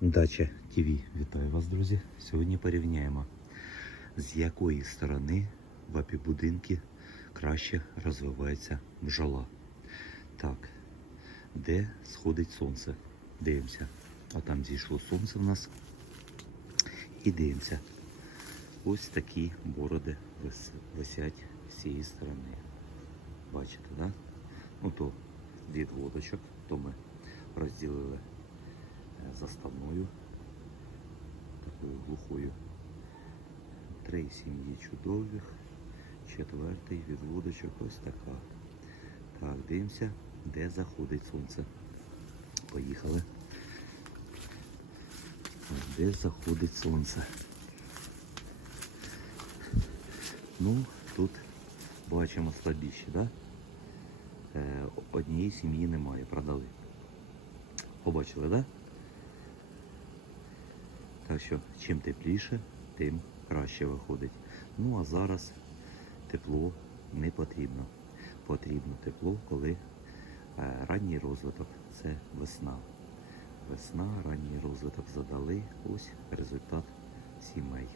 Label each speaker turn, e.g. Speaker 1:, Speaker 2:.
Speaker 1: Дача ТВ. Вітаю вас, друзі. Сьогодні порівняємо, з якої сторони в апібудинки краще розвивається бджола. Так, де сходить сонце? Дивимося. А там зійшло сонце в нас. І дивимося. Ось такі бороди висять з цієї сторони. Бачите, да? Ну то від водочок, то ми розділили заставною, такою глухою. Три сім'ї чудових, четвертий від водочок ось така. Так, дивимося, де заходить сонце. Поїхали. Де заходить сонце? Ну, тут бачимо слабіші, да? Е, однієї сім'ї немає, продали. Побачили, да? Так що, чим тепліше, тим краще виходить. Ну а зараз тепло не потрібно. Потрібно тепло, коли е, ранній розвиток це весна. Весна, ранній розвиток задали. Ось результат сімей.